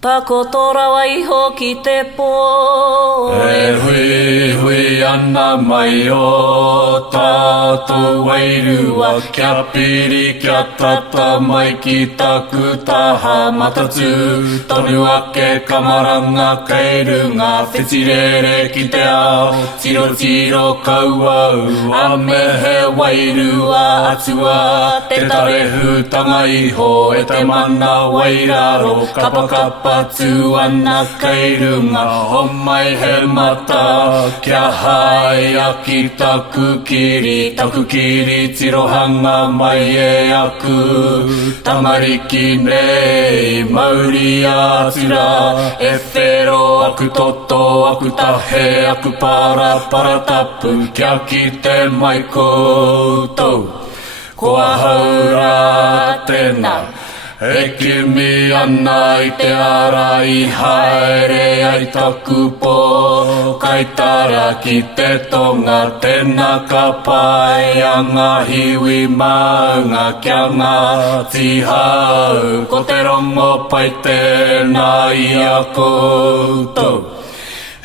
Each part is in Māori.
パコトラワイホキテポhui hui anna mai o tatou wairua kia piri kia tata mai ki taku taha matatsu tonu ake kamaranga kairunga whetirere ki te ao tiro tiro kauau ame he wairua atua te tarehutanga iho e te mana wairaro kapa kapa tu ana kairunga o mai he mata kia hai aki taku kiri tirohanga mai e aku tamariki nei mauri atura e whero aku toto aku tahe aku para tapu kia ki te mai koutou kua haura tēnā e kimi ana i te ara i haere ai taku po kai tara ki te tonga tēnā ka pai anga hiwi maunga kia ngā tihau ko te rongo pai tēnā i a koutou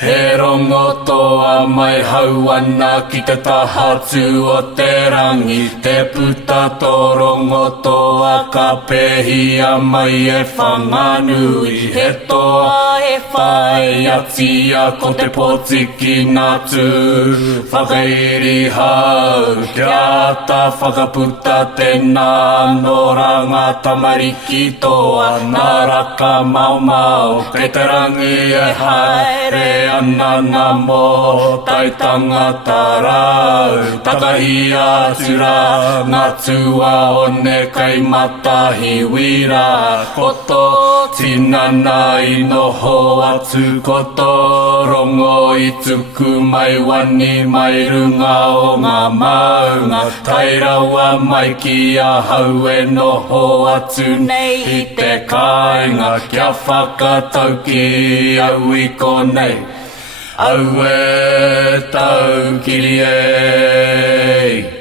he rongo toa mai hau ana ki te tahatu o te rangi te puta tō rongo toa ka pehia mai e whanganui he toa he whai atia ko te potiki ngatu whakairi hau kia ta whakaputa tēnā no ranga tamariki toa nā raka mau mau kei te rangi e haere ana ngā mō tai tangata rau takahi atura ngā tua one kai matahi wira koto tinana i noho atu koto rongo i tuku mai wani mai runga o ngā maunga tai rawa mai ki a hau e noho atu nei i te kāinga kia whakatau ki au i konei au e tau kiri e